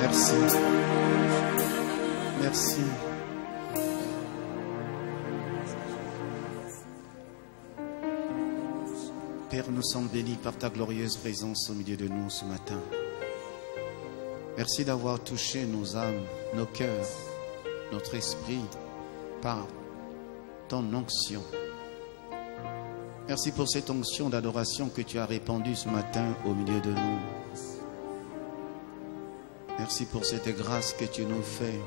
Merci. Merci. Père, nous sommes bénis par ta glorieuse présence au milieu de nous ce matin. Merci d'avoir touché nos âmes, nos cœurs, notre esprit par ton onction. Merci pour cette onction d'adoration que tu as répandue ce matin au milieu de nous. Merci pour cette grâce que tu nous fais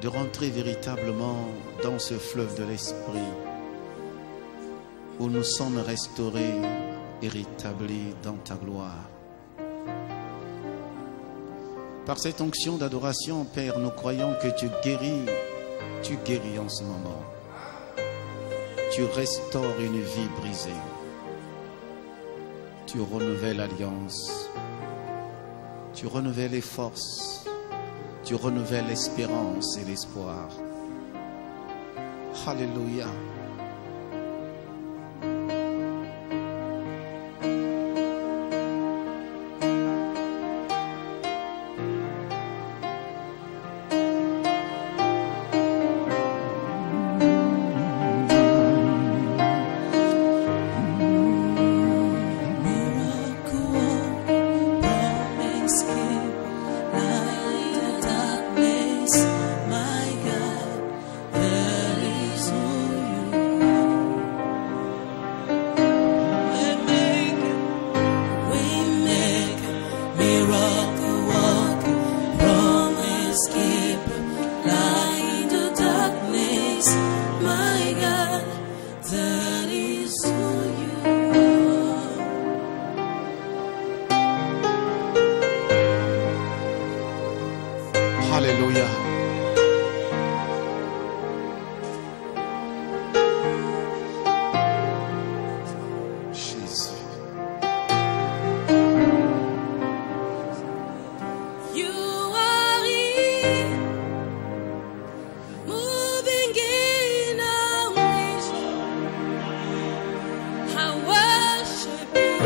de rentrer véritablement dans ce fleuve de l'Esprit où nous sommes restaurés et rétablis dans ta gloire. Par cette onction d'adoration, Père, nous croyons que tu guéris en ce moment. Tu restaures une vie brisée. Tu renouvelles l'alliance. Tu renouvelles les forces. Tu renouvelles l'espérance et l'espoir. Alléluia. Alléluia. Jésus. You are here, moving in our midst. I worship you.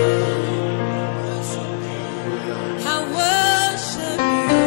I worship you.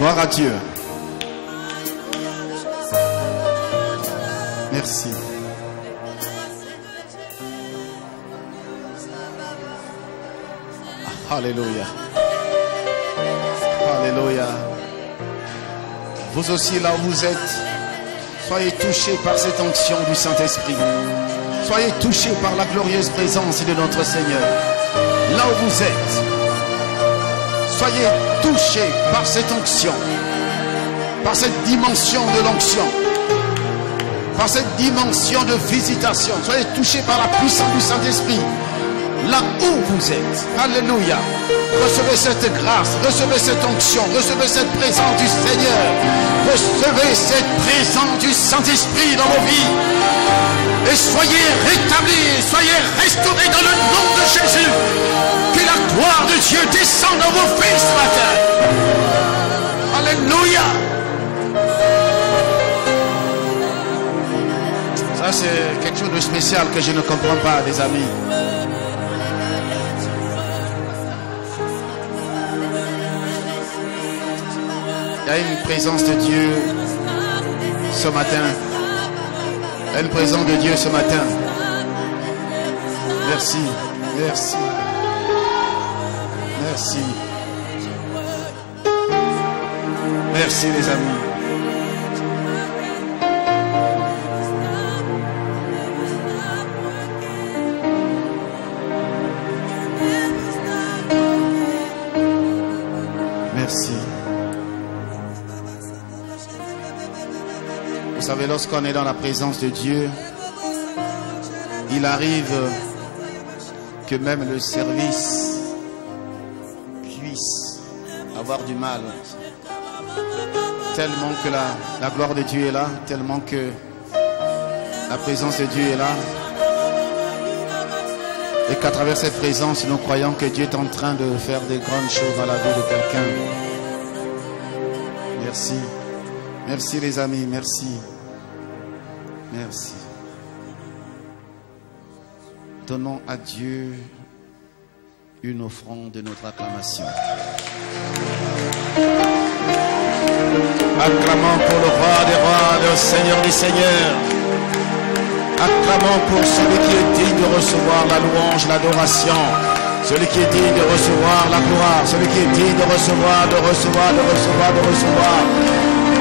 Gloire à Dieu. Merci. Alléluia. Alléluia. Vous aussi, là où vous êtes, soyez touchés par cette onction du Saint-Esprit. Soyez touchés par la glorieuse présence de notre Seigneur. Là où vous êtes, soyez touchés par cette onction, par cette dimension de l'onction, par cette dimension de visitation. Soyez touchés par la puissance du Saint-Esprit. Là où vous êtes, alléluia, recevez cette grâce, recevez cette onction, recevez cette présence du Seigneur, recevez cette présence du Saint-Esprit dans vos vies, et soyez rétablis, soyez restaurés dans le nom de Jésus. Que la gloire de Dieu descende dans vos vies ce matin. Alléluia. Ça c'est quelque chose de spécial que je ne comprends pas, les amis. Il y a une présence de Dieu ce matin. Il y a une présence de Dieu ce matin. Merci, merci, merci. Merci les amis. Merci. Vous savez, lorsqu'on est dans la présence de Dieu, il arrive que même le service puisse avoir du mal. Tellement que la gloire de Dieu est là, tellement que la présence de Dieu est là. Et qu'à travers cette présence, nous croyons que Dieu est en train de faire des grandes choses dans la vie de quelqu'un. Merci. Merci les amis, merci. Merci. Donnons à Dieu une offrande de notre acclamation. Acclamons pour le roi des rois, le Seigneur des seigneurs. Acclamons pour celui qui est digne de recevoir la louange, l'adoration. Celui qui est digne de recevoir la gloire. Celui qui est digne de recevoir.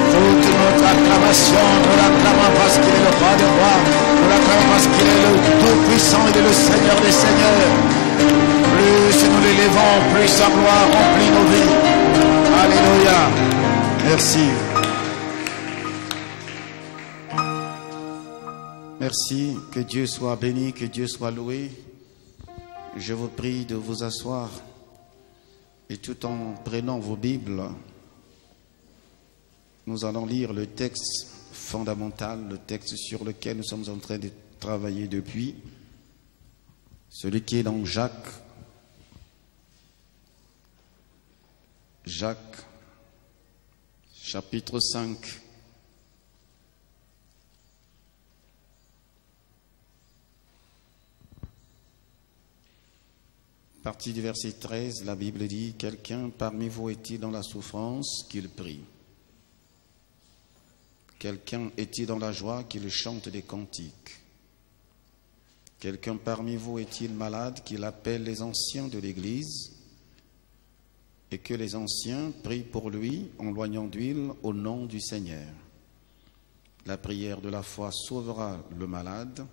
Toute notre acclamation, nous l'acclamons parce qu'il est le roi des rois. Nous l'acclamons parce qu'il est le tout-puissant, il est le Seigneur des seigneurs. Plus nous l'élevons, plus sa gloire remplit nos vies. Alléluia. Merci. Merci, que Dieu soit béni, que Dieu soit loué. Je vous prie de vous asseoir et tout en prenant vos Bibles, nous allons lire le texte fondamental, le texte sur lequel nous sommes en train de travailler depuis, celui qui est dans Jacques, chapitre 5. Partie du verset 13, la Bible dit: quelqu'un parmi vous est-il dans la souffrance, qu'il prie. Quelqu'un est-il dans la joie, qu'il chante des cantiques. Quelqu'un parmi vous est-il malade, qu'il appelle les anciens de l'Église, et que les anciens prient pour lui en loignant d'huile au nom du Seigneur. La prière de la foi sauvera le malade,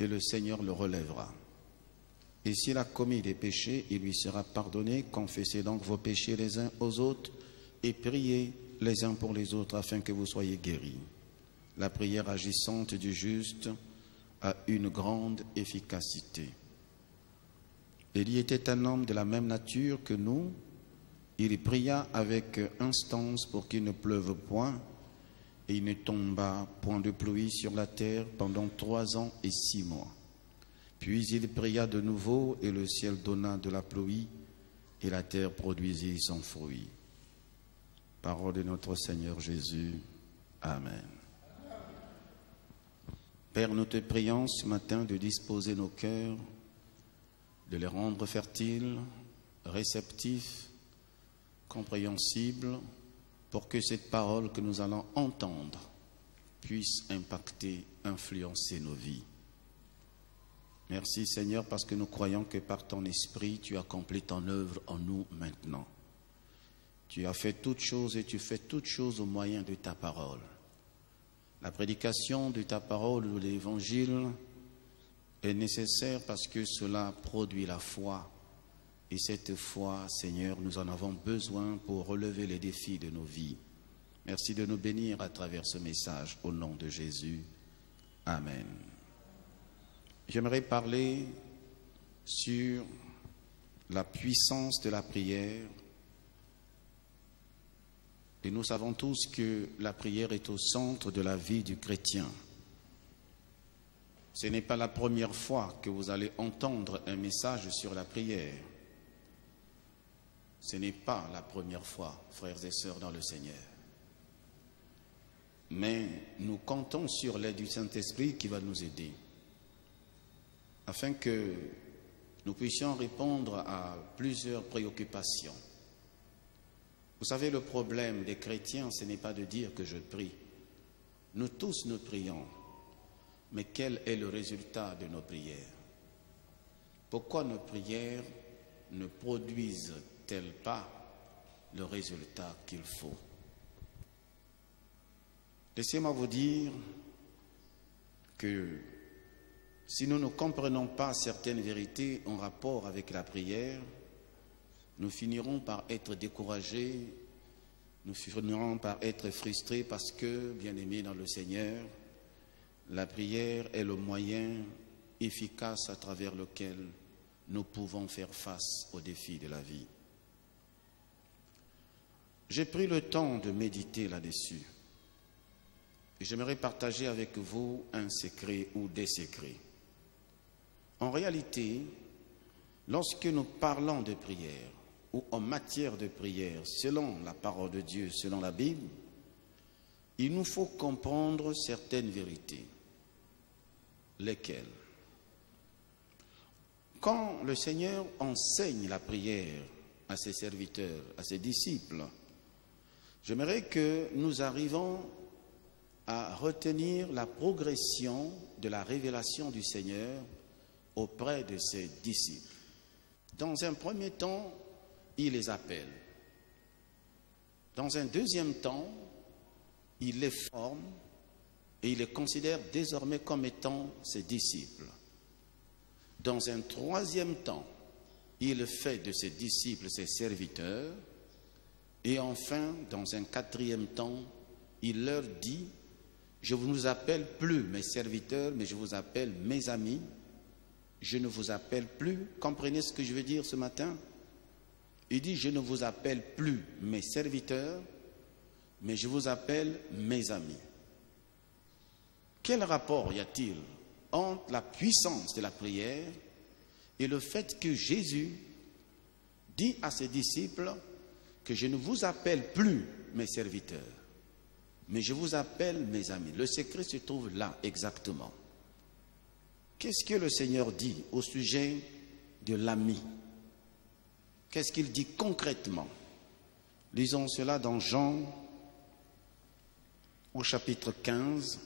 et le Seigneur le relèvera. Et s'il a commis des péchés, il lui sera pardonné. Confessez donc vos péchés les uns aux autres et priez les uns pour les autres afin que vous soyez guéris. La prière agissante du juste a une grande efficacité. Élie était un homme de la même nature que nous. Il pria avec instance pour qu'il ne pleuve point, et il ne tomba point de pluie sur la terre pendant 3 ans et 6 mois. Puis il pria de nouveau, et le ciel donna de la pluie, et la terre produisit son fruit. Parole de notre Seigneur Jésus. Amen. Père, nous te prions ce matin de disposer nos cœurs, de les rendre fertiles, réceptifs, compréhensibles, pour que cette parole que nous allons entendre puisse impacter, influencer nos vies. Merci Seigneur, parce que nous croyons que par ton esprit, tu accomplis ton œuvre en nous maintenant. Tu as fait toutes choses et tu fais toutes choses au moyen de ta parole. La prédication de ta parole ou de l'évangile est nécessaire parce que cela produit la foi. Et cette foi, Seigneur, nous en avons besoin pour relever les défis de nos vies. Merci de nous bénir à travers ce message au nom de Jésus. Amen. J'aimerais parler sur la puissance de la prière. Et nous savons tous que la prière est au centre de la vie du chrétien. Ce n'est pas la première fois que vous allez entendre un message sur la prière. Ce n'est pas la première fois, frères et sœurs dans le Seigneur. Mais nous comptons sur l'aide du Saint-Esprit qui va nous aider, afin que nous puissions répondre à plusieurs préoccupations. Vous savez, le problème des chrétiens, ce n'est pas de dire que je prie. Nous tous, nous prions. Mais quel est le résultat de nos prières? Pourquoi nos prières ne produisent-elles pas le résultat qu'il faut? Laissez-moi vous dire que si nous ne comprenons pas certaines vérités en rapport avec la prière, nous finirons par être découragés, nous finirons par être frustrés parce que, bien-aimés dans le Seigneur, la prière est le moyen efficace à travers lequel nous pouvons faire face aux défis de la vie. J'ai pris le temps de méditer là-dessus. Et j'aimerais partager avec vous un secret ou des secrets. En réalité, lorsque nous parlons de prière, ou en matière de prière, selon la parole de Dieu, selon la Bible, il nous faut comprendre certaines vérités. Lesquelles? Quand le Seigneur enseigne la prière à ses serviteurs, à ses disciples, j'aimerais que nous arrivions à retenir la progression de la révélation du Seigneur auprès de ses disciples. Dans un premier temps, il les appelle. Dans un deuxième temps, il les forme et il les considère désormais comme étant ses disciples. Dans un troisième temps, il fait de ses disciples ses serviteurs. Et enfin, dans un quatrième temps, il leur dit: je ne vous appelle plus mes serviteurs, mais je vous appelle mes amis. Je ne vous appelle plus, comprenez ce que je veux dire ce matin? Il dit: je ne vous appelle plus mes serviteurs, mais je vous appelle mes amis. Quel rapport y a-t-il entre la puissance de la prière et le fait que Jésus dit à ses disciples que je ne vous appelle plus mes serviteurs, mais je vous appelle mes amis? Le secret se trouve là exactement. Qu'est-ce que le Seigneur dit au sujet de l'ami? Qu'est-ce qu'il dit concrètement? Lisons cela dans Jean au chapitre 15,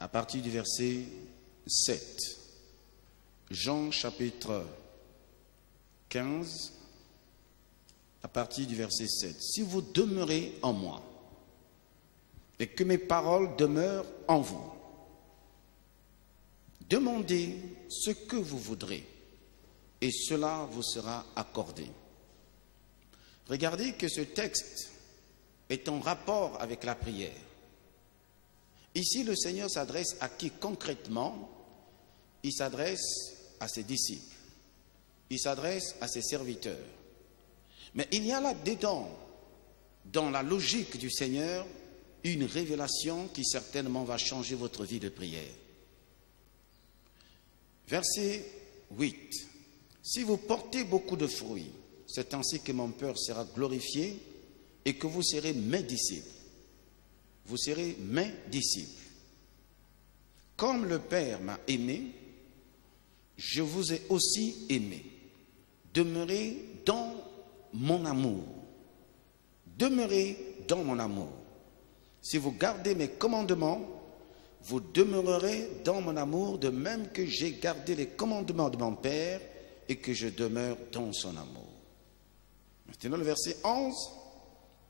à partir du verset 7. Jean chapitre 15, à partir du verset 7. Si vous demeurez en moi et que mes paroles demeurent en vous, demandez ce que vous voudrez et cela vous sera accordé. Regardez que ce texte est en rapport avec la prière. Ici, le Seigneur s'adresse à qui concrètement? Il s'adresse à ses disciples. Il s'adresse à ses serviteurs. Mais il y a là-dedans, dans la logique du Seigneur, une révélation qui certainement va changer votre vie de prière. Verset 8. Si vous portez beaucoup de fruits, c'est ainsi que mon Père sera glorifié et que vous serez mes disciples. Vous serez mes disciples. Comme le Père m'a aimé, je vous ai aussi aimé. Demeurez dans mon amour. demeurez dans mon amour. Si vous gardez mes commandements, vous demeurerez dans mon amour, de même que j'ai gardé les commandements de mon Père et que je demeure dans son amour. Maintenant, le verset 11,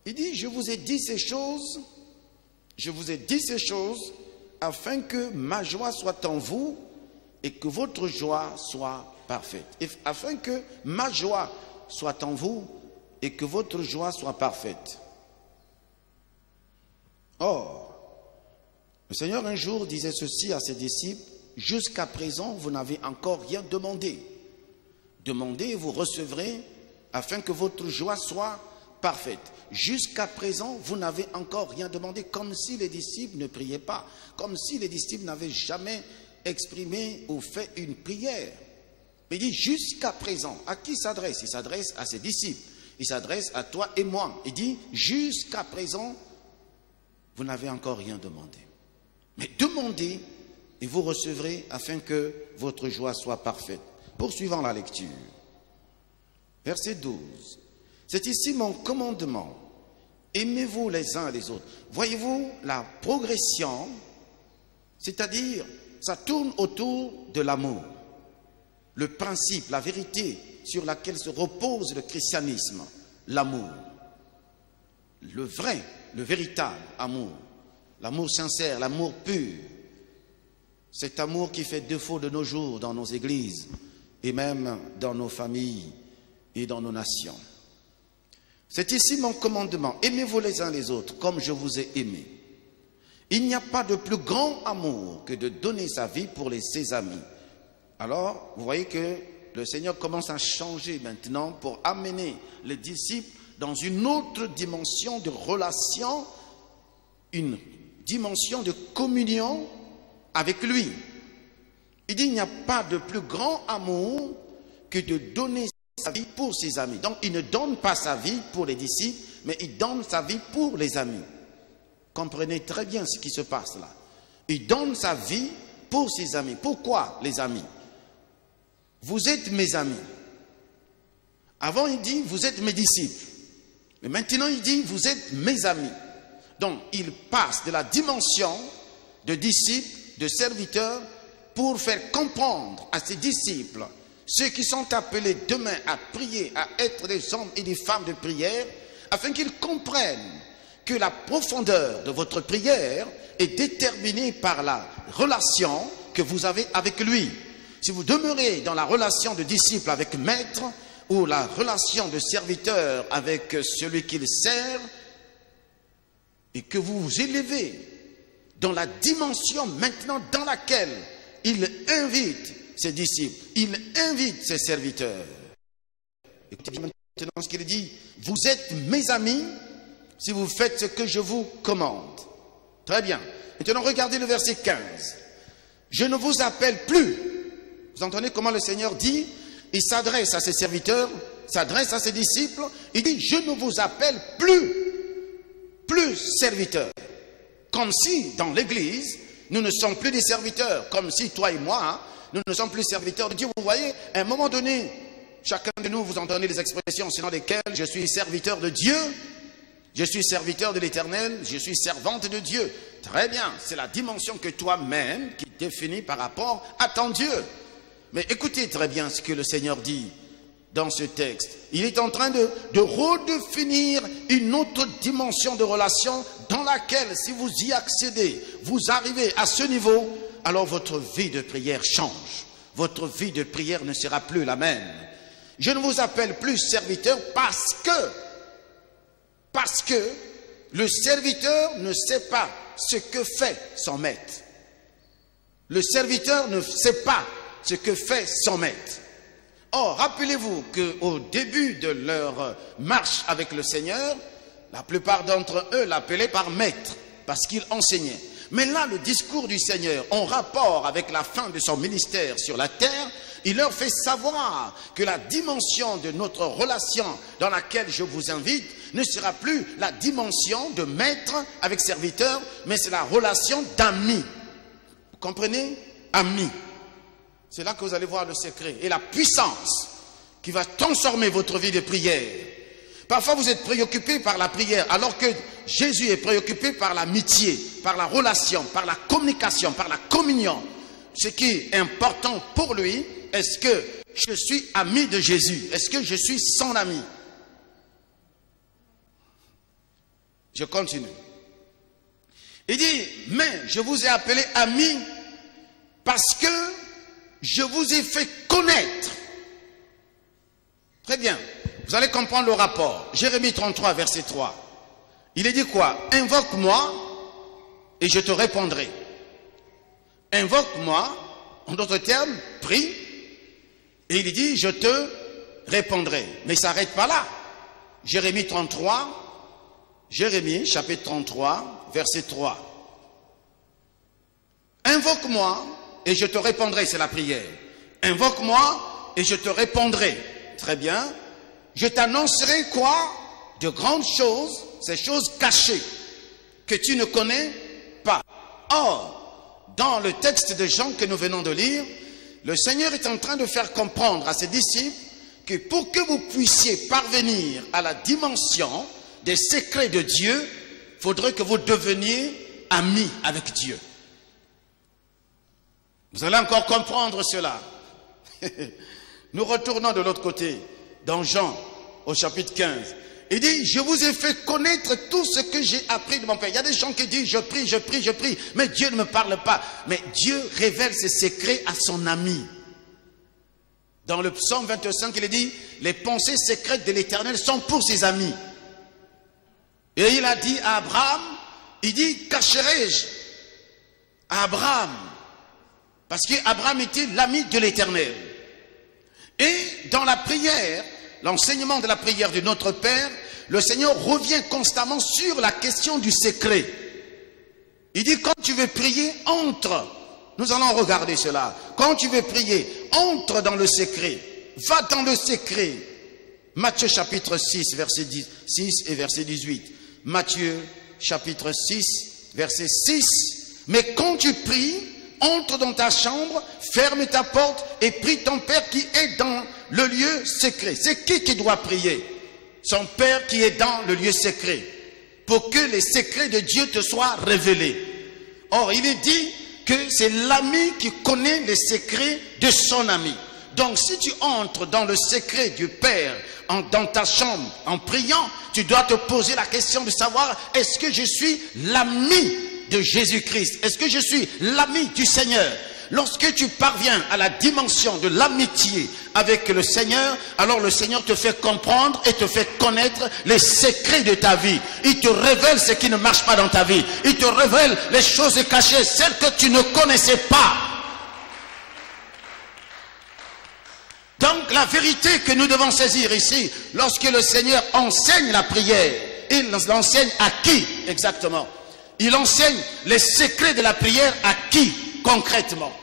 il dit, je vous ai dit ces choses, afin que ma joie soit en vous et que votre joie soit parfaite. Afin que ma joie soit en vous et que votre joie soit parfaite. Or, le Seigneur un jour disait ceci à ses disciples, jusqu'à présent vous n'avez encore rien demandé. Demandez et vous recevrez afin que votre joie soit parfaite. Jusqu'à présent vous n'avez encore rien demandé, comme si les disciples ne priaient pas, comme si les disciples n'avaient jamais exprimé ou fait une prière. Mais il dit jusqu'à présent, à qui s'adresse? Il s'adresse à ses disciples, il s'adresse à toi et moi. Il dit jusqu'à présent vous n'avez encore rien demandé. Mais demandez et vous recevrez afin que votre joie soit parfaite. Poursuivons la lecture. Verset 12. C'est ici mon commandement. Aimez-vous les uns les autres. Voyez-vous la progression, c'est-à-dire ça tourne autour de l'amour. Le principe, la vérité sur laquelle se repose le christianisme, l'amour. Le vrai, le véritable amour. L'amour sincère, l'amour pur. Cet amour qui fait défaut de nos jours dans nos églises et même dans nos familles et dans nos nations. C'est ici mon commandement. Aimez-vous les uns les autres comme je vous ai aimé. Il n'y a pas de plus grand amour que de donner sa vie pour ses amis. Alors, vous voyez que le Seigneur commence à changer maintenant pour amener les disciples dans une autre dimension de relation, une dimension de communion avec lui. Il dit il n'y a pas de plus grand amour que de donner sa vie pour ses amis. Donc il ne donne pas sa vie pour les disciples, mais il donne sa vie pour les amis. Comprenez très bien ce qui se passe là. Il donne sa vie pour ses amis. Pourquoi les amis? Vous êtes mes amis. Avant il dit vous êtes mes disciples. Mais maintenant il dit vous êtes mes amis. Donc, il passe de la dimension de disciples, de serviteurs, pour faire comprendre à ses disciples, ceux qui sont appelés demain à prier, à être des hommes et des femmes de prière, afin qu'ils comprennent que la profondeur de votre prière est déterminée par la relation que vous avez avec lui. Si vous demeurez dans la relation de disciple avec maître, ou la relation de serviteur avec celui qu'il sert, et que vous vous élevez dans la dimension maintenant dans laquelle il invite ses disciples, il invite ses serviteurs. Écoutez maintenant ce qu'il dit, vous êtes mes amis si vous faites ce que je vous commande. Très bien. Maintenant regardez le verset 15. Je ne vous appelle plus. Vous entendez comment le Seigneur dit, il s'adresse à ses serviteurs, s'adresse à ses disciples, il dit je ne vous appelle plus serviteurs. Comme si dans l'église, nous ne sommes plus des serviteurs. Comme si toi et moi, nous ne sommes plus serviteurs de Dieu. Vous voyez, à un moment donné, chacun de nous, vous entendez les expressions selon lesquelles je suis serviteur de Dieu, je suis serviteur de l'Éternel, je suis servante de Dieu. Très bien, c'est la dimension que toi-même qui définis par rapport à ton Dieu. Mais écoutez très bien ce que le Seigneur dit dans ce texte. Il est en train de redéfinir une autre dimension de relation dans laquelle, si vous y accédez, vous arrivez à ce niveau, alors votre vie de prière change. Votre vie de prière ne sera plus la même. Je ne vous appelle plus serviteur parce que le serviteur ne sait pas ce que fait son maître. Le serviteur ne sait pas ce que fait son maître. Or, rappelez-vous qu'au début de leur marche avec le Seigneur, la plupart d'entre eux l'appelaient par maître, parce qu'il enseignait. Mais là, le discours du Seigneur, en rapport avec la fin de son ministère sur la terre, il leur fait savoir que la dimension de notre relation dans laquelle je vous invite ne sera plus la dimension de maître avec serviteur, mais c'est la relation d'ami. Vous comprenez? Ami. C'est là que vous allez voir le secret et la puissance qui va transformer votre vie de prière. Parfois vous êtes préoccupé par la prière, alors que Jésus est préoccupé par l'amitié, par la relation, par la communication, par la communion. Ce qui est important pour lui, est-ce que je suis ami de Jésus? Est-ce que je suis son ami? Je continue. Il dit, mais je vous ai appelé amis parce que je vous ai fait connaître. Très bien. Vous allez comprendre le rapport. Jérémie 33, verset 3. Il est dit quoi? Invoque-moi et je te répondrai. Invoque-moi, en d'autres termes, prie. Et il dit, je te répondrai. Mais il ne s'arrête pas là. Jérémie 33, Jérémie, chapitre 33, verset 3. Invoque-moi et je te répondrai, c'est la prière. Invoque-moi et je te répondrai. Très bien. Je t'annoncerai quoi? De grandes choses, ces choses cachées que tu ne connais pas. Or, dans le texte de Jean que nous venons de lire, le Seigneur est en train de faire comprendre à ses disciples que pour que vous puissiez parvenir à la dimension des secrets de Dieu, il faudrait que vous deveniez amis avec Dieu. Vous allez encore comprendre cela. Nous retournons de l'autre côté, dans Jean, au chapitre 15. Il dit, je vous ai fait connaître tout ce que j'ai appris de mon Père. Il y a des gens qui disent, je prie, je prie, je prie, mais Dieu ne me parle pas. Mais Dieu révèle ses secrets à son ami. Dans le psaume 25, il est dit, les pensées secrètes de l'Éternel sont pour ses amis. Et il a dit à Abraham, il dit, cacherai-je à Abraham? Parce qu'Abraham était l'ami de l'Éternel. Et dans la prière, l'enseignement de la prière de notre Père, le Seigneur revient constamment sur la question du secret. Il dit, quand tu veux prier, entre. Nous allons regarder cela. Quand tu veux prier, entre dans le secret. Va dans le secret. Matthieu chapitre 6, verset 6 et verset 18. Matthieu chapitre 6, verset 6. Mais quand tu pries, entre dans ta chambre, ferme ta porte et prie ton Père qui est dans le lieu secret. C'est qui doit prier? Son Père qui est dans le lieu secret. Pour que les secrets de Dieu te soient révélés. Or, il est dit que c'est l'ami qui connaît les secrets de son ami. Donc, si tu entres dans le secret du Père, dans ta chambre, en priant, tu dois te poser la question de savoir, est-ce que je suis l'ami de Jésus-Christ? Est-ce que je suis l'ami du Seigneur? Lorsque tu parviens à la dimension de l'amitié avec le Seigneur, alors le Seigneur te fait comprendre et te fait connaître les secrets de ta vie. Il te révèle ce qui ne marche pas dans ta vie. Il te révèle les choses cachées, celles que tu ne connaissais pas. Donc la vérité que nous devons saisir ici, lorsque le Seigneur enseigne la prière, il l'enseigne à qui exactement? Il enseigne les secrets de la prière à qui concrètement?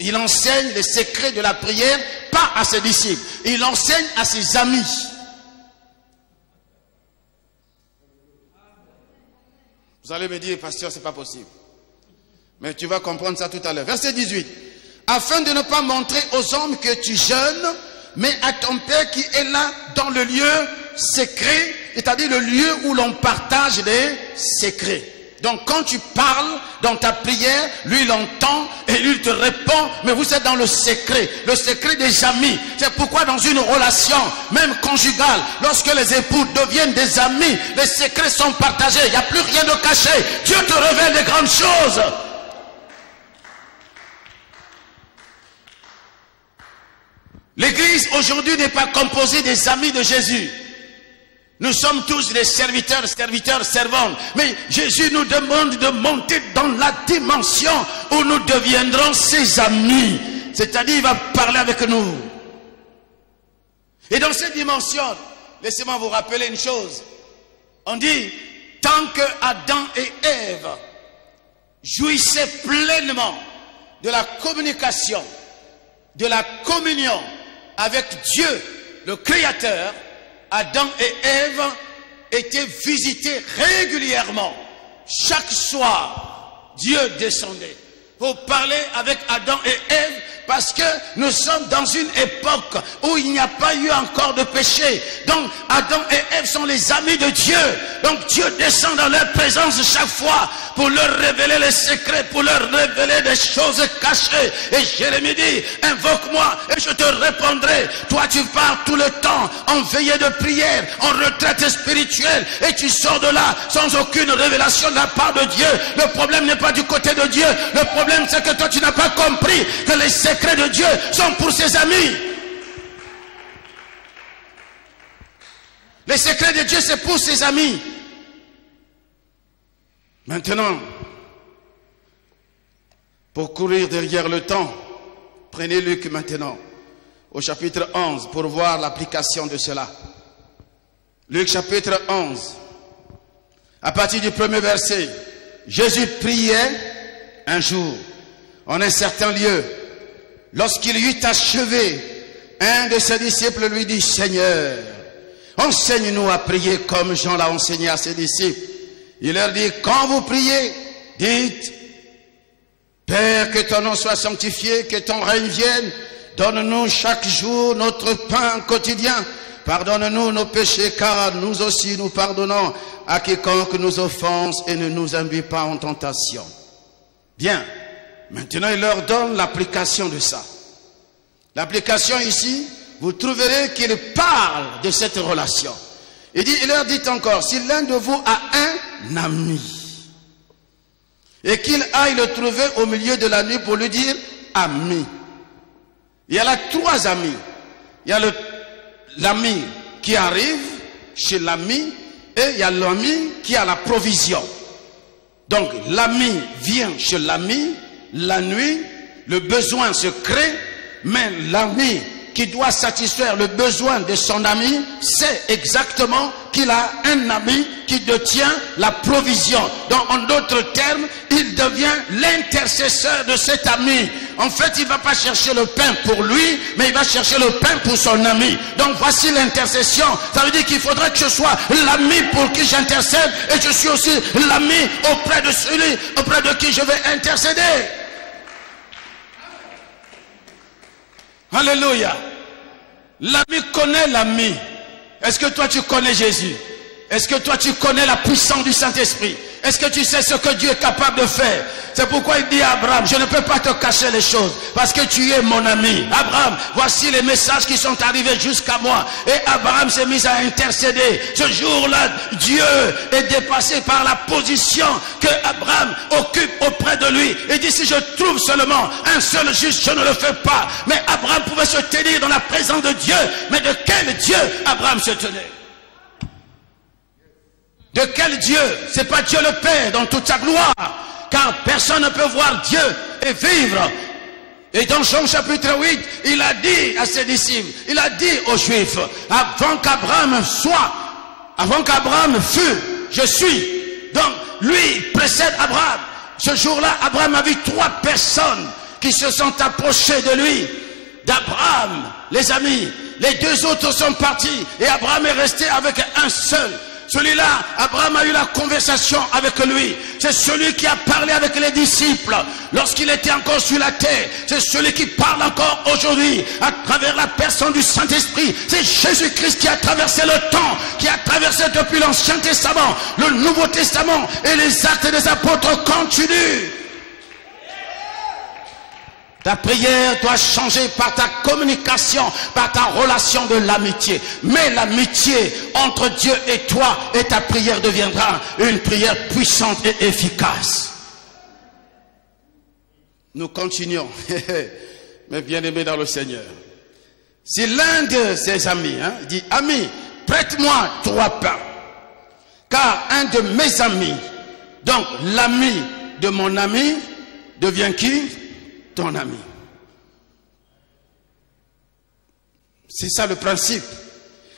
Il enseigne les secrets de la prière pas à ses disciples, il enseigne à ses amis. Vous allez me dire, pasteur, c'est pas possible. Mais tu vas comprendre ça tout à l'heure. Verset 18. Afin de ne pas montrer aux hommes que tu jeûnes, mais à ton Père qui est là dans le lieu secret, c'est-à-dire le lieu où l'on partage les secrets. Donc quand tu parles dans ta prière, lui il entend et lui il te répond, mais vous êtes dans le secret des amis. C'est pourquoi dans une relation, même conjugale, lorsque les époux deviennent des amis, les secrets sont partagés, il n'y a plus rien de caché. Dieu te révèle des grandes choses. L'église aujourd'hui n'est pas composée des amis de Jésus. Nous sommes tous des serviteurs, servantes. Mais Jésus nous demande de monter dans la dimension où nous deviendrons ses amis. C'est-à-dire, il va parler avec nous. Et dans cette dimension, laissez-moi vous rappeler une chose. On dit, tant que Adam et Ève jouissaient pleinement de la communication, de la communion avec Dieu, le Créateur, Adam et Ève étaient visités régulièrement. Chaque soir, Dieu descendait pour parler avec Adam et Ève Parce que nous sommes dans une époque où il n'y a pas eu encore de péché. Donc Adam et Ève sont les amis de Dieu. Donc Dieu descend dans leur présence chaque fois pour leur révéler les secrets, pour leur révéler des choses cachées. Et Jérémie dit, invoque-moi et je te répondrai. Toi tu pars tout le temps en veillée de prière, en retraite spirituelle, et tu sors de là sans aucune révélation de la part de Dieu. Le problème n'est pas du côté de Dieu. Le problème c'est que toi tu n'as pas compris que les secrets de Dieu sont pour ses amis. Les secrets de Dieu c'est pour ses amis. Maintenant, pour courir derrière le temps, prenez Luc maintenant, au chapitre 11, pour voir l'application de cela. Luc chapitre 11, à partir du premier verset. Jésus priait un jour, en un certain lieu. Lorsqu'il eut achevé, un de ses disciples lui dit, Seigneur, enseigne-nous à prier comme Jean l'a enseigné à ses disciples. Il leur dit, quand vous priez, dites, Père, que ton nom soit sanctifié, que ton règne vienne, donne-nous chaque jour notre pain quotidien. Pardonne-nous nos péchés, car nous aussi nous pardonnons à quiconque nous offense et ne nous induis pas en tentation. Bien, maintenant il leur donne l'application de ça. L'application ici, vous trouverez qu'il parle de cette relation. Il leur dit encore, si l'un de vous a un ami, et qu'il aille le trouver au milieu de la nuit pour lui dire, ami. Il y a là trois amis. Il y a l'ami qui arrive chez l'ami, et il y a l'ami qui a la provision. Donc l'ami vient chez l'ami, la nuit, le besoin se crée, mais l'ami qui doit satisfaire le besoin de son ami sait exactement qu'il a un ami qui détient la provision. Donc en d'autres termes, il devient l'intercesseur de cet ami. En fait, il ne va pas chercher le pain pour lui, mais il va chercher le pain pour son ami. Donc voici l'intercession. Ça veut dire qu'il faudrait que je sois l'ami pour qui j'intercède, et je suis aussi l'ami auprès de celui auprès de qui je vais intercéder. Alléluia. L'ami connaît l'ami. Est-ce que toi tu connais Jésus? Est-ce que toi tu connais la puissance du Saint-Esprit? Est-ce que tu sais ce que Dieu est capable de faire? C'est pourquoi il dit à Abraham, je ne peux pas te cacher les choses, parce que tu es mon ami. Abraham, voici les messages qui sont arrivés jusqu'à moi. Et Abraham s'est mis à intercéder. Ce jour-là, Dieu est dépassé par la position que Abraham occupe auprès de lui. Il dit, si je trouve seulement un seul juste, je ne le fais pas. Mais Abraham pouvait se tenir dans la présence de Dieu. Mais de quel Dieu Abraham se tenait? De quel Dieu? C'est pas Dieu le Père dans toute sa gloire, car personne ne peut voir Dieu et vivre. Et dans Jean chapitre 8, il a dit à ses disciples, il a dit aux Juifs, avant qu'Abraham soit, avant qu'Abraham fût, je suis. Donc lui précède Abraham. Ce jour-là, Abraham a vu trois personnes qui se sont approchées de lui. D'Abraham, les amis, les deux autres sont partis et Abraham est resté avec un seul. Celui-là, Abraham a eu la conversation avec lui. C'est celui qui a parlé avec les disciples lorsqu'il était encore sur la terre. C'est celui qui parle encore aujourd'hui à travers la personne du Saint-Esprit. C'est Jésus-Christ qui a traversé le temps, qui a traversé depuis l'Ancien Testament, le Nouveau Testament, et les actes des apôtres continuent. Ta prière doit changer par ta communication, par ta relation de l'amitié. Mais l'amitié entre Dieu et toi, et ta prière deviendra une prière puissante et efficace. Nous continuons. Mes bien-aimés dans le Seigneur. Si l'un de ses amis dit, ami, prête-moi 3 pains. Car un de mes amis, donc l'ami de mon ami, devient qui? Ton ami. C'est ça le principe.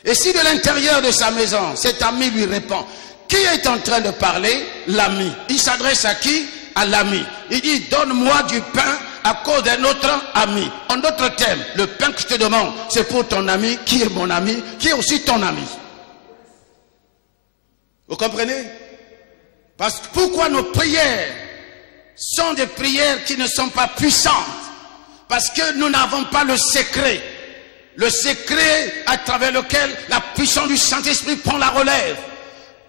Et si de l'intérieur de sa maison, cet ami lui répond, qui est en train de parler? L'ami. Il s'adresse à qui? À l'ami. Il dit, donne-moi du pain à cause d'un autre ami. En d'autres termes, le pain que je te demande, c'est pour ton ami, qui est mon ami, qui est aussi ton ami. Vous comprenez? Parce que pourquoi nos prières sont des prières qui ne sont pas puissantes? Parce que nous n'avons pas le secret. Le secret à travers lequel la puissance du Saint-Esprit prend la relève.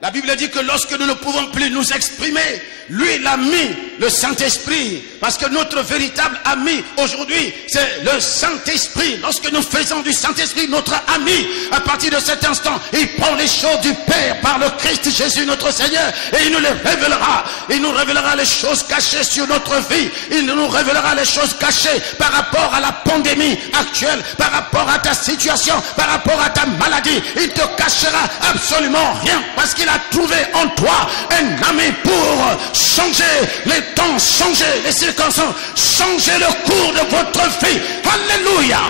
La Bible dit que lorsque nous ne pouvons plus nous exprimer, lui il a mis le Saint-Esprit. Parce que notre véritable ami aujourd'hui, c'est le Saint-Esprit. Lorsque nous faisons du Saint-Esprit notre ami, à partir de cet instant, il prend les choses du Père par le Christ Jésus notre Seigneur. Et il nous les révélera. Il nous révélera les choses cachées sur notre vie. Il nous révélera les choses cachées par rapport à la pandémie actuelle, par rapport à ta situation, par rapport à ta maladie. Il te cachera absolument rien. Parce qu'il a trouvé en toi un ami pour changer les temps, changer les circonstances, changer le cours de votre vie. Alléluia.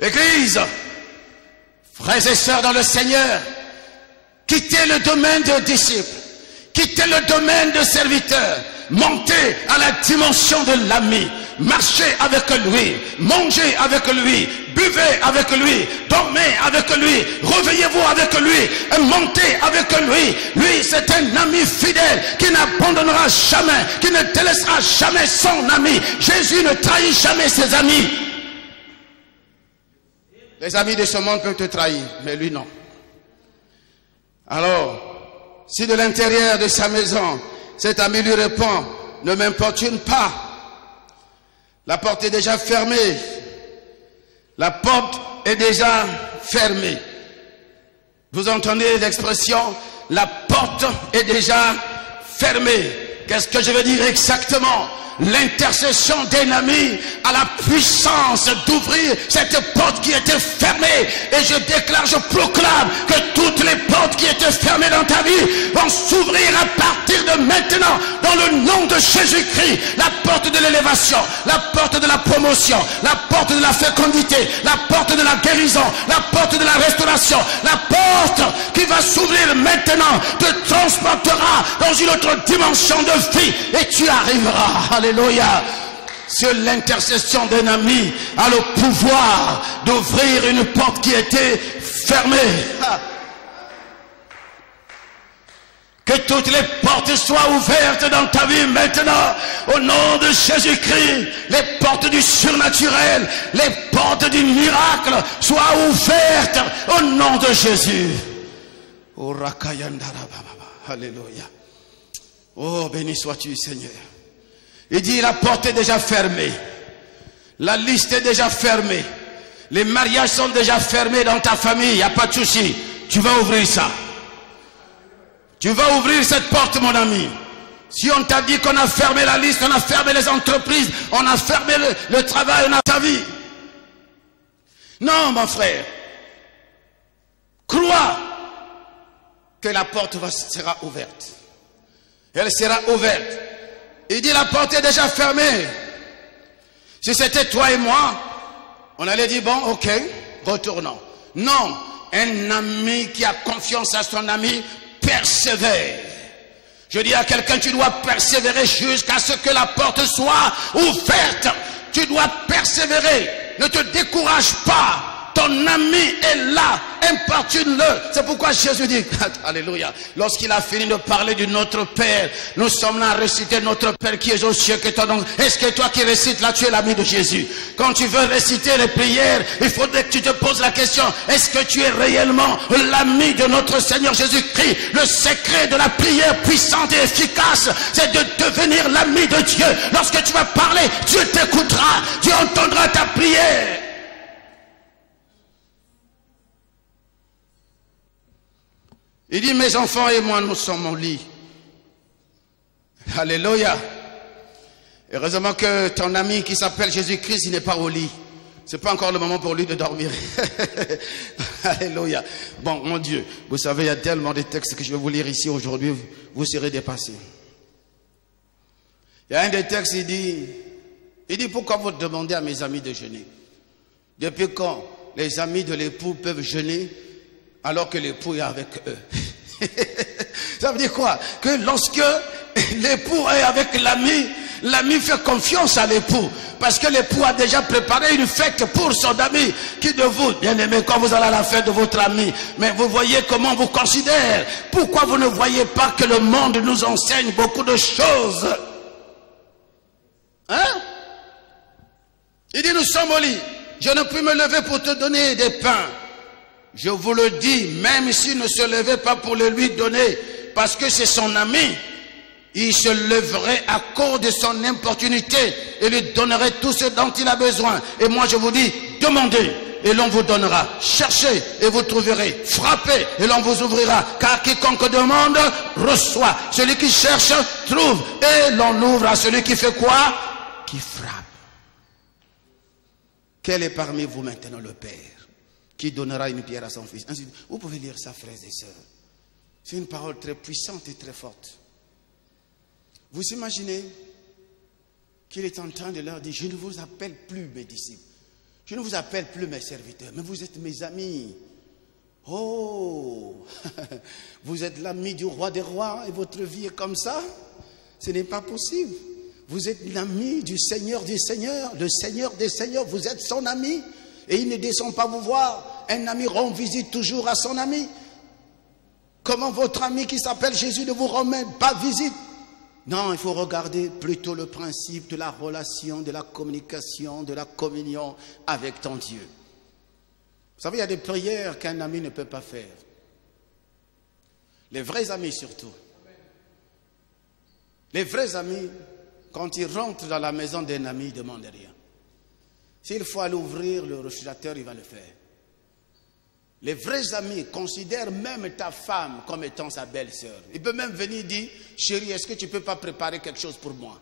Église, frères et sœurs dans le Seigneur, quittez le domaine de disciples, quittez le domaine de serviteurs, montez à la dimension de l'ami. Marchez avec lui, mangez avec lui, buvez avec lui, dormez avec lui, réveillez-vous avec lui, montez avec lui. Lui, c'est un ami fidèle qui n'abandonnera jamais, qui ne délaissera jamais son ami. Jésus ne trahit jamais ses amis. Les amis de ce monde peuvent te trahir, mais lui non. Alors, si de l'intérieur de sa maison, cet ami lui répond, ne m'importune pas. La porte est déjà fermée. La porte est déjà fermée. Vous entendez l'expression, la porte est déjà fermée. Qu'est-ce que je veux dire exactement? L'intercession d'un ami a la puissance d'ouvrir cette porte qui était fermée. Et je déclare, je proclame que toutes les portes qui étaient fermées dans ta vie vont s'ouvrir à partir de maintenant dans le nom de Jésus-Christ. La porte de l'élévation, la porte de la promotion, la porte de la fécondité, la porte de la guérison, la porte de la restauration, la porte qui va s'ouvrir maintenant te transportera dans une autre dimension de vie et tu arriveras. Alléluia. Sur l'intercession d'un ami a le pouvoir d'ouvrir une porte qui était fermée. Que toutes les portes soient ouvertes dans ta vie maintenant. Au nom de Jésus-Christ, les portes du surnaturel, les portes du miracle soient ouvertes au nom de Jésus. Alléluia. Oh, béni sois-tu, Seigneur. Il dit, la porte est déjà fermée. La liste est déjà fermée. Les mariages sont déjà fermés dans ta famille. Il n'y a pas de souci. Tu vas ouvrir ça. Tu vas ouvrir cette porte, mon ami. Si on t'a dit qu'on a fermé la liste, on a fermé les entreprises, on a fermé le travail, on a ta vie. Non, mon frère. Crois que la porte sera ouverte. Elle sera ouverte. Il dit la porte est déjà fermée. Si c'était toi et moi, on allait dire bon, ok, retournons. Non, un ami qui a confiance à son ami persévère. Je dis à quelqu'un, tu dois persévérer jusqu'à ce que la porte soit ouverte. Tu dois persévérer. Ne te décourage pas. Ton ami est là, importune-le. C'est pourquoi Jésus dit, alléluia, lorsqu'il a fini de parler de notre Père, nous sommes là à réciter notre Père qui est aux cieux, que ton nom. Est-ce que toi qui récites là, tu es l'ami de Jésus? Quand tu veux réciter les prières, il faudrait que tu te poses la question, est-ce que tu es réellement l'ami de notre Seigneur Jésus-Christ? Le secret de la prière puissante et efficace, c'est de devenir l'ami de Dieu. Lorsque tu vas parler, Dieu t'écoutera, Dieu entendra ta prière. Il dit, mes enfants et moi, nous sommes au lit. Alléluia. Heureusement que ton ami qui s'appelle Jésus-Christ, il n'est pas au lit. Ce n'est pas encore le moment pour lui de dormir. Alléluia. Bon, mon Dieu, vous savez, il y a tellement de textes que je vais vous lire ici aujourd'hui, vous serez dépassés. Il y a un des textes, il dit, pourquoi vous demandez à mes amis de jeûner? Depuis quand les amis de l'époux peuvent jeûner alors que l'époux est avec eux? Ça veut dire quoi? Que lorsque l'époux est avec l'ami, l'ami fait confiance à l'époux. Parce que l'époux a déjà préparé une fête pour son ami. Qui de vous, bien aimé, quand vous allez à la fête de votre ami, mais vous voyez comment on vous considère? Pourquoi vous ne voyez pas que le monde nous enseigne beaucoup de choses? Il dit, nous sommes au lit. Je ne puis me lever pour te donner des pains. Je vous le dis, même s'il ne se levait pas pour le lui donner, parce que c'est son ami, il se leverait à cause de son importunité et lui donnerait tout ce dont il a besoin. Et moi je vous dis, demandez et l'on vous donnera. Cherchez et vous trouverez. Frappez et l'on vous ouvrira. Car quiconque demande, reçoit. Celui qui cherche, trouve. Et l'on ouvre à celui qui fait quoi? Qui frappe. Quel est parmi vous maintenant le Père qui donnera une pierre à son fils? Ainsi, vous pouvez lire ça, frères et sœurs. C'est une parole très puissante et très forte. Vous imaginez qu'il est en train de leur dire, je ne vous appelle plus mes disciples, je ne vous appelle plus mes serviteurs, mais vous êtes mes amis. Oh, vous êtes l'ami du roi des rois et votre vie est comme ça? Ce n'est pas possible. Vous êtes l'ami du Seigneur des Seigneurs, le Seigneur des Seigneurs, vous êtes son ami et il ne descend pas vous voir. Un ami rend visite toujours à son ami. Comment votre ami qui s'appelle Jésus ne vous remet pas visite? Non, il faut regarder plutôt le principe de la relation, de la communication, de la communion avec ton Dieu. Vous savez, il y a des prières qu'un ami ne peut pas faire. Les vrais amis surtout. Les vrais amis, quand ils rentrent dans la maison d'un ami, ils ne demandent rien. S'il faut aller ouvrir le réfrigérateur, il va le faire. Les vrais amis considèrent même ta femme comme étant sa belle-sœur. Il peut même venir dire, chérie, est-ce que tu ne peux pas préparer quelque chose pour moi?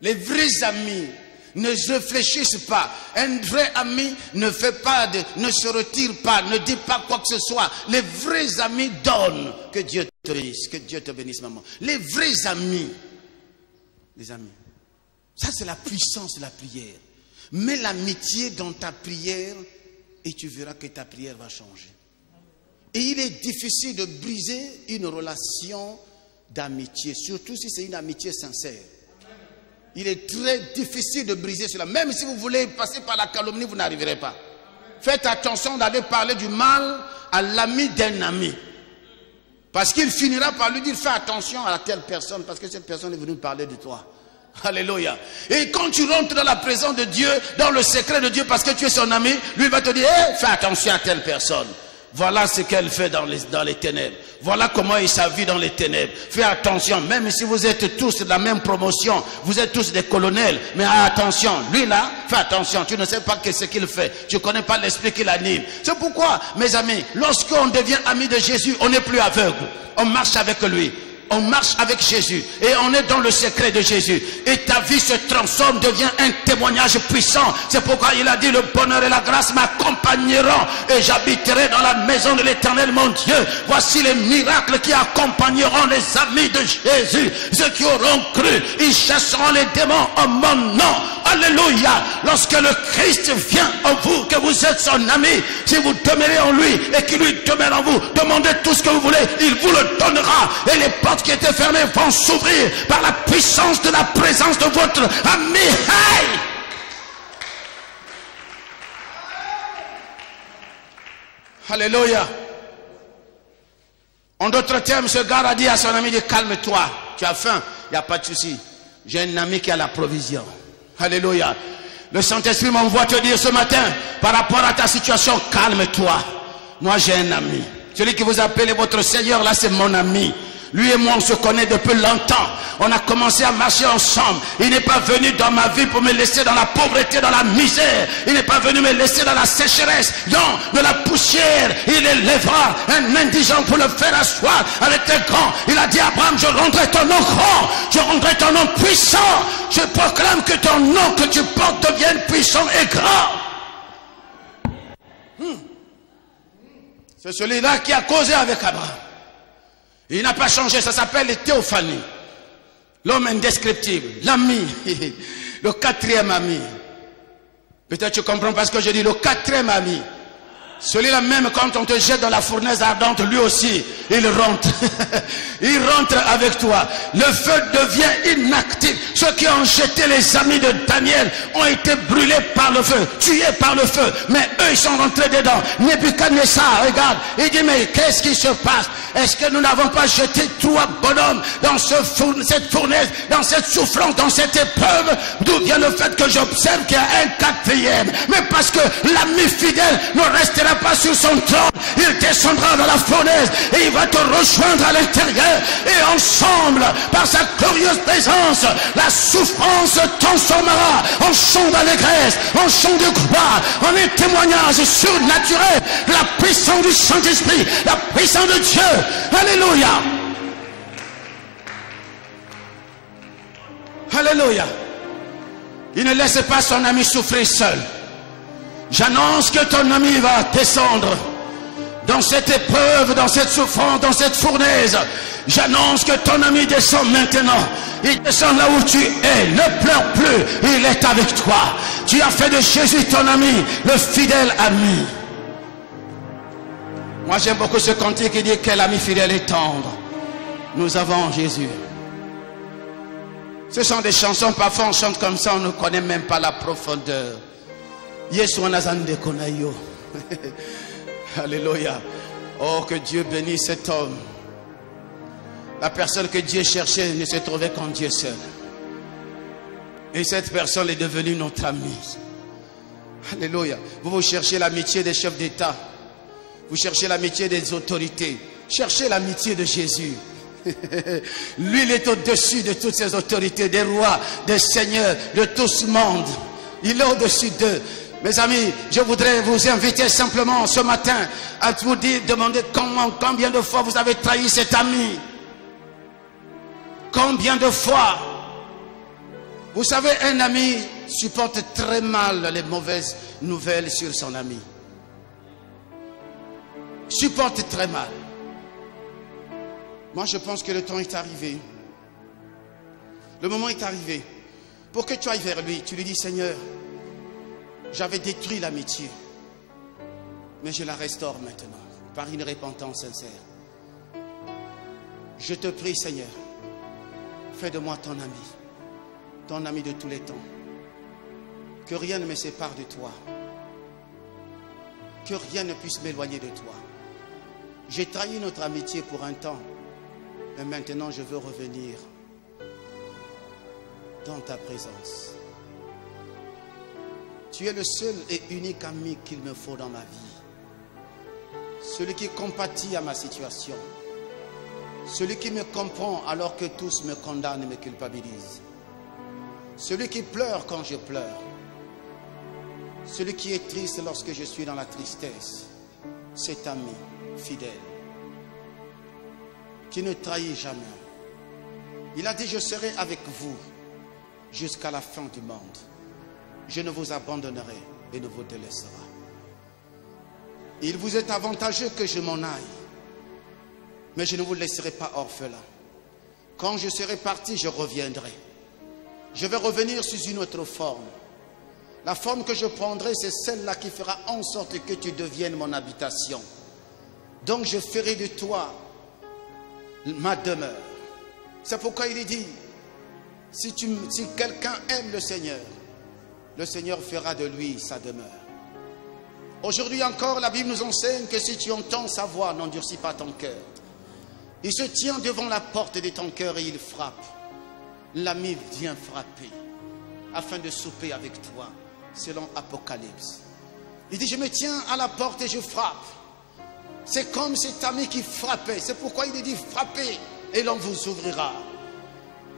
Les vrais amis ne réfléchissent pas. Un vrai ami ne fait pas ne se retire pas, ne dit pas quoi que ce soit. Les vrais amis donnent. Que Dieu te bénisse, que Dieu te bénisse, maman. Les vrais amis, les amis, ça c'est la puissance de la prière. Mets l'amitié dans ta prière et tu verras que ta prière va changer. Et il est difficile de briser une relation d'amitié, surtout si c'est une amitié sincère. Il est très difficile de briser cela. Même si vous voulez passer par la calomnie, vous n'arriverez pas. Faites attention d'aller parler du mal à l'ami d'un ami. Parce qu'il finira par lui dire, fais attention à telle personne, parce que cette personne est venue parler de toi. Alléluia. Et quand tu rentres dans la présence de Dieu, dans le secret de Dieu, parce que tu es son ami, lui va te dire, hey, fais attention à telle personne. Voilà ce qu'elle fait dans les ténèbres. Voilà comment il s'agit dans les ténèbres. Fais attention, même si vous êtes tous de la même promotion, vous êtes tous des colonels, mais attention, lui là, fais attention, tu ne sais pas ce qu'il fait, tu ne connais pas l'esprit qui l'anime. C'est pourquoi, mes amis, lorsqu'on devient ami de Jésus, on n'est plus aveugle, on marche avec lui. On marche avec Jésus et on est dans le secret de Jésus. Et ta vie se transforme, devient un témoignage puissant. C'est pourquoi il a dit, le bonheur et la grâce m'accompagneront et j'habiterai dans la maison de l'Éternel mon Dieu. Voici les miracles qui accompagneront les amis de Jésus. Ceux qui auront cru, ils chasseront les démons en mon nom. Alléluia. Lorsque le Christ vient en vous, que vous êtes son ami, si vous demeurez en lui et qu'il lui demeure en vous, demandez tout ce que vous voulez, il vous le donnera. Et les portes qui étaient fermées vont s'ouvrir par la puissance de la présence de votre ami. Hey! Alléluia. En d'autres termes, ce gars a dit à son ami, calme-toi, tu as faim, il n'y a pas de souci. J'ai un ami qui a la provision. Alléluia. Le Saint-Esprit m'envoie te dire ce matin, par rapport à ta situation, calme-toi. Moi j'ai un ami. Celui qui vous appelle votre Seigneur, là c'est mon ami. Lui et moi on se connaît depuis longtemps. On a commencé à marcher ensemble. Il n'est pas venu dans ma vie pour me laisser dans la pauvreté, dans la misère. Il n'est pas venu me laisser dans la sécheresse. Non, de la poussière. Il élèvera un indigent pour le faire asseoir avec des grands. Il a dit à Abraham, je rendrai ton nom grand. Je rendrai ton nom puissant. Je proclame que ton nom que tu portes devienne puissant et grand. C'est celui-là qui a causé avec Abraham. Il n'a pas changé, ça s'appelle les théophanies. L'homme indescriptible, l'ami, le quatrième ami. Peut-être tu comprends pas ce que je dis, le quatrième ami. Celui-là même, quand on te jette dans la fournaise ardente, lui aussi, il rentre. Il rentre avec toi. Le feu devient inactif. Ceux qui ont jeté les amis de Daniel ont été brûlés par le feu, tués par le feu. Mais eux, ils sont rentrés dedans. Nebuchadnezzar, regarde, il dit, mais qu'est-ce qui se passe? Est-ce que nous n'avons pas jeté 3 bonhommes dans cette fournaise, dans cette souffrance, dans cette épreuve? D'où vient le fait que j'observe qu'il y a un 4e? Mais parce que l'ami fidèle ne restera pas sur son trône, il descendra dans la fournaise et il va te rejoindre à l'intérieur, et ensemble, par sa glorieuse présence, la souffrance transformera en chant d'allégresse, en chant de gloire, en un témoignage surnaturel de la puissance du Saint-Esprit, la puissance de Dieu. Alléluia. Alléluia. Il ne laisse pas son ami souffrir seul. J'annonce que ton ami va descendre dans cette épreuve, dans cette souffrance, dans cette fournaise. J'annonce que ton ami descend maintenant. Il descend là où tu es. Ne pleure plus. Il est avec toi. Tu as fait de Jésus ton ami, le fidèle ami. Moi j'aime beaucoup ce cantique qui dit quel ami fidèle et tendre nous avons Jésus. Ce sont des chansons, parfois on chante comme ça, on ne connaît même pas la profondeur. Alléluia. Oh, que Dieu bénisse cet homme. La personne que Dieu cherchait ne se trouvait qu'en Dieu seul. Et cette personne est devenue notre amie. Alléluia. Vous cherchez l'amitié des chefs d'État. Vous cherchez l'amitié des autorités. Cherchez l'amitié de Jésus. Lui, il est au-dessus de toutes ces autorités, des rois, des seigneurs, de tout ce monde. Il est au-dessus d'eux. Mes amis, je voudrais vous inviter simplement ce matin à vous dire, demander combien de fois vous avez trahi cet ami. Combien de fois? Vous savez, un ami supporte très mal les mauvaises nouvelles sur son ami. Supporte très mal. Moi, je pense que le temps est arrivé. Le moment est arrivé. Pour que tu ailles vers lui, tu lui dis, Seigneur, j'avais détruit l'amitié, mais je la restaure maintenant par une repentance sincère. Je te prie, Seigneur, fais de moi ton ami de tous les temps. Que rien ne me sépare de toi. Que rien ne puisse m'éloigner de toi. J'ai trahi notre amitié pour un temps, mais maintenant je veux revenir dans ta présence. Tu es le seul et unique ami qu'il me faut dans ma vie. Celui qui compatit à ma situation. Celui qui me comprend alors que tous me condamnent et me culpabilisent. Celui qui pleure quand je pleure. Celui qui est triste lorsque je suis dans la tristesse. Cet ami fidèle qui ne trahit jamais. Il a dit, je serai avec vous jusqu'à la fin du monde. Je ne vous abandonnerai et ne vous délaisserai. Il vous est avantageux que je m'en aille, mais je ne vous laisserai pas orphelin. Quand je serai parti, je reviendrai. Je vais revenir sous une autre forme. La forme que je prendrai, c'est celle-là qui fera en sorte que tu deviennes mon habitation. Donc je ferai de toi ma demeure. C'est pourquoi il est dit, si quelqu'un aime le Seigneur fera de lui sa demeure. Aujourd'hui encore, la Bible nous enseigne que si tu entends sa voix, n'endurcis pas ton cœur. Il se tient devant la porte de ton cœur et il frappe. L'ami vient frapper afin de souper avec toi, selon Apocalypse. Il dit, je me tiens à la porte et je frappe. C'est comme cet ami qui frappait. C'est pourquoi il dit, frappez et l'on vous ouvrira.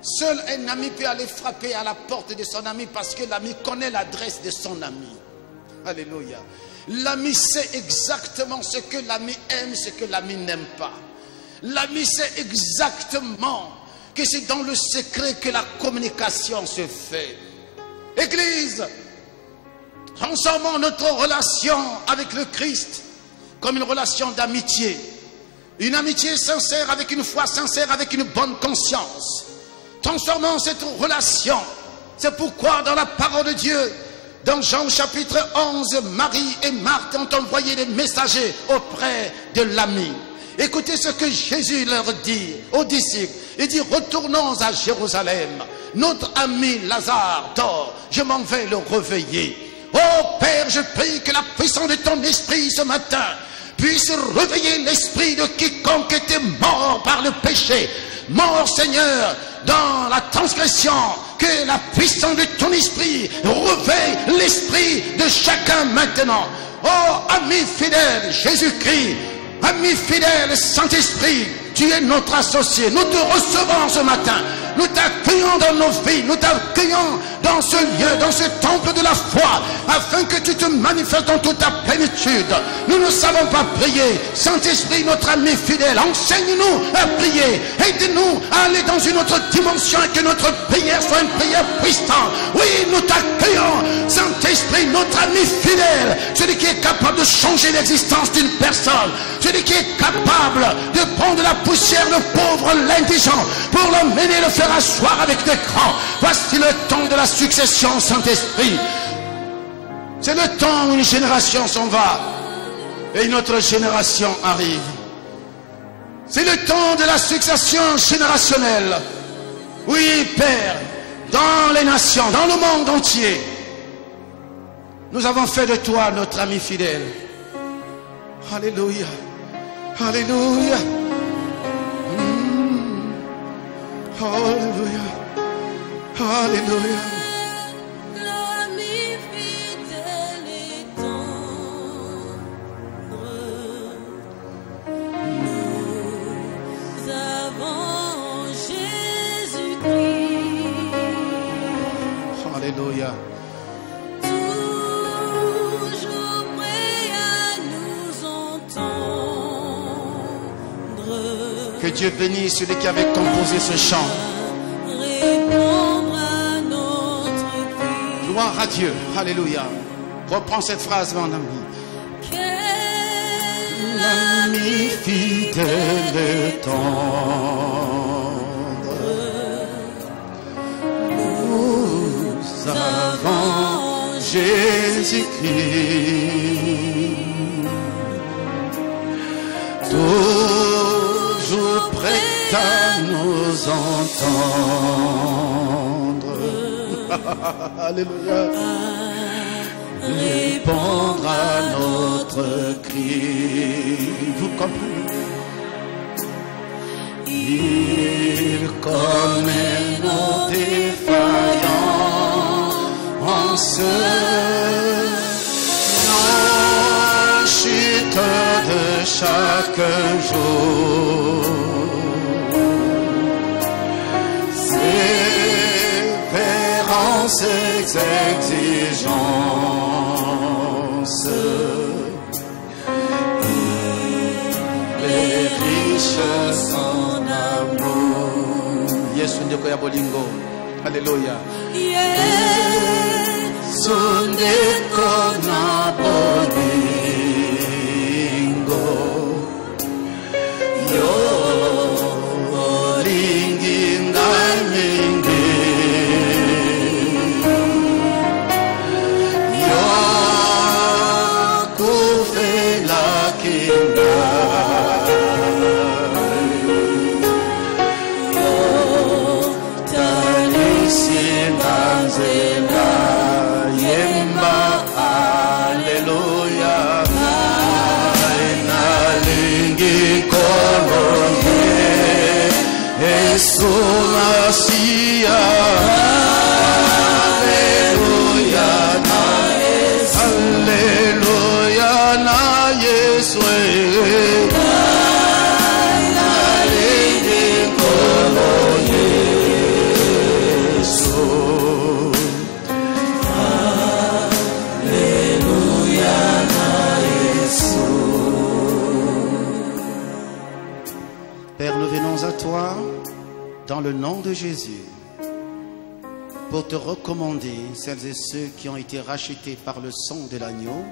Seul un ami peut aller frapper à la porte de son ami parce que l'ami connaît l'adresse de son ami. Alléluia. L'ami sait exactement ce que l'ami aime, ce que l'ami n'aime pas. L'ami sait exactement que c'est dans le secret que la communication se fait. Église, transformons notre relation avec le Christ comme une relation d'amitié. Une amitié sincère, avec une foi sincère, avec une bonne conscience. Transformons cette relation. C'est pourquoi dans la parole de Dieu, Dans Jean chapitre 11, Marie et Marthe ont envoyé des messagers auprès de l'ami. Écoutez ce que Jésus leur dit aux disciples. Il dit, retournons à Jérusalem. Notre ami Lazare dort. Je m'en vais le réveiller. Oh Père, je prie que la puissance de ton esprit ce matin puisse réveiller l'esprit de quiconque était mort par le péché. Mort, Seigneur, dans la transgression. Que la puissance de ton esprit réveille l'esprit de chacun maintenant. Oh, ami fidèle, Jésus-Christ, ami fidèle, Saint-Esprit, tu es notre associé. Nous te recevons ce matin. Nous t'accueillons dans nos vies. Nous t'accueillons dans ce lieu, dans ce temple de la foi, afin que tu te manifestes dans toute ta plénitude. Nous ne savons pas prier. Saint-Esprit, notre ami fidèle, enseigne-nous à prier. Aide-nous à aller dans une autre dimension et que notre prière soit une prière puissante. Oui, nous t'accueillons. Saint-Esprit, notre ami fidèle, celui qui est capable de changer l'existence d'une personne, celui qui est capable de prendre la poussière, le pauvre, l'indigent, pour l'emmener, le faire asseoir avec des grands. Voici le temps de la succession, Saint-Esprit. C'est le temps où une génération s'en va et une autre génération arrive. C'est le temps de la succession générationnelle. Oui, Père, dans les nations, dans le monde entier, nous avons fait de toi notre ami fidèle. Alléluia. Alléluia. Alléluia. Alléluia. L'ami fidèle et tendre, nous avons Jésus-Christ. Alléluia. Toujours prêt à nous entendre. Que Dieu bénisse celui qui avait composé ce chant. Répondre à notre cri. Gloire à Dieu. Alléluia. Reprends cette phrase, mon ami. Quel L'ami fidèle et tendre, nous avons Jésus-Christ. Toujours prêt à nous entendre. Alléluia. Répondre à notre cri. Vous comprenez? Il connaît nos défaillances, nos chutes de chaque jour. Ses exigences, il est riche en amour. Yesu ndeko ya bolingo. Alléluia. Yesu ndeko na bolingo. Yo bolingi ngamingi. Dans le nom de Jésus, pour te recommander celles et ceux qui ont été rachetés par le sang de l'agneau,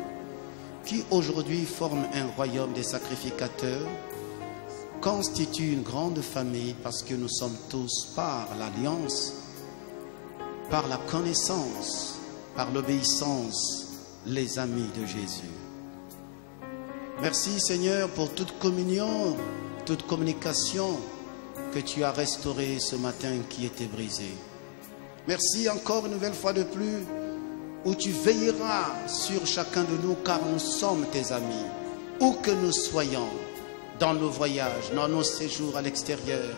qui aujourd'hui forment un royaume des sacrificateurs, constituent une grande famille parce que nous sommes tous par l'alliance, par la connaissance par l'obéissance, les amis de Jésus. Merci Seigneur pour toute communion, toute communication que tu as restaurée ce matin qui était brisée. Merci encore une nouvelle fois de plus où tu veilleras sur chacun de nous car nous sommes tes amis. Où que nous soyons, dans nos voyages, dans nos séjours à l'extérieur,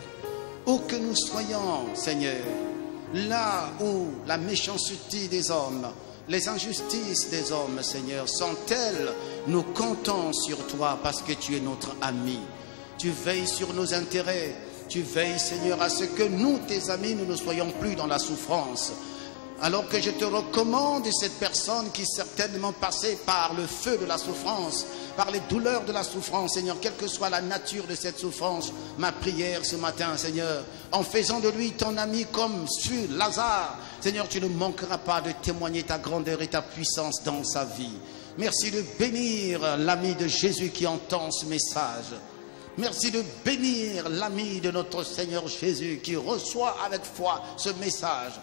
où que nous soyons, Seigneur, là où la méchanceté des hommes, les injustices des hommes, Seigneur, sont telles, nous comptons sur toi parce que tu es notre ami. Tu veilles sur nos intérêts. Tu veilles, Seigneur, à ce que nous, tes amis, nous ne soyons plus dans la souffrance. Alors que je te recommande cette personne qui certainement passait par le feu de la souffrance, par les douleurs de la souffrance, Seigneur, quelle que soit la nature de cette souffrance, ma prière ce matin, Seigneur, en faisant de lui ton ami comme sur Lazare, Seigneur, tu ne manqueras pas de témoigner ta grandeur et ta puissance dans sa vie. Merci de bénir l'ami de Jésus qui entend ce message. Merci de bénir l'ami de notre Seigneur Jésus qui reçoit avec foi ce message.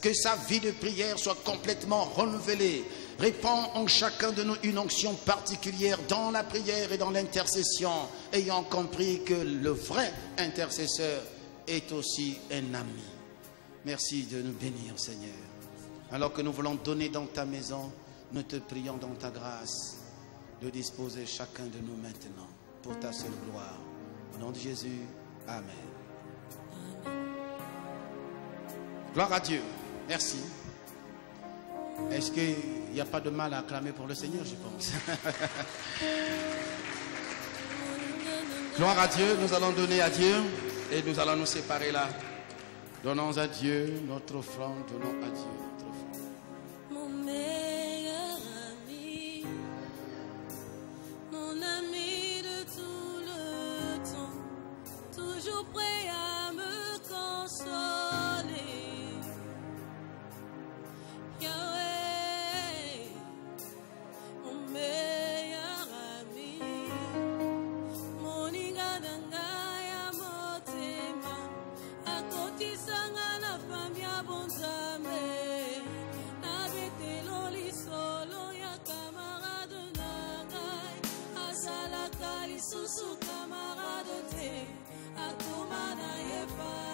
Que sa vie de prière soit complètement renouvelée. Répand en chacun de nous une onction particulière dans la prière et dans l'intercession, ayant compris que le vrai intercesseur est aussi un ami. Merci de nous bénir, Seigneur. Alors que nous voulons donner dans ta maison, nous te prions dans ta grâce de disposer chacun de nous maintenant pour ta seule gloire. Au nom de Jésus, Amen. Gloire à Dieu. Merci. Est-ce qu'il n'y a pas de mal à acclamer pour le Seigneur, je pense. Gloire à Dieu, nous allons donner à Dieu et nous allons nous séparer là. Donnons à Dieu notre offrande, donnons à Dieu notre offrande. Mon meilleur ami, mon ami de tout le temps, toujours prêt à me consoler. Yahweh, mon meilleur ami, mon ingadanga ya motema, akotisanga na famia bonzame, na betelo lisolo ya camarade nangai, asalaka lisusu camarade te, akoma na yefa.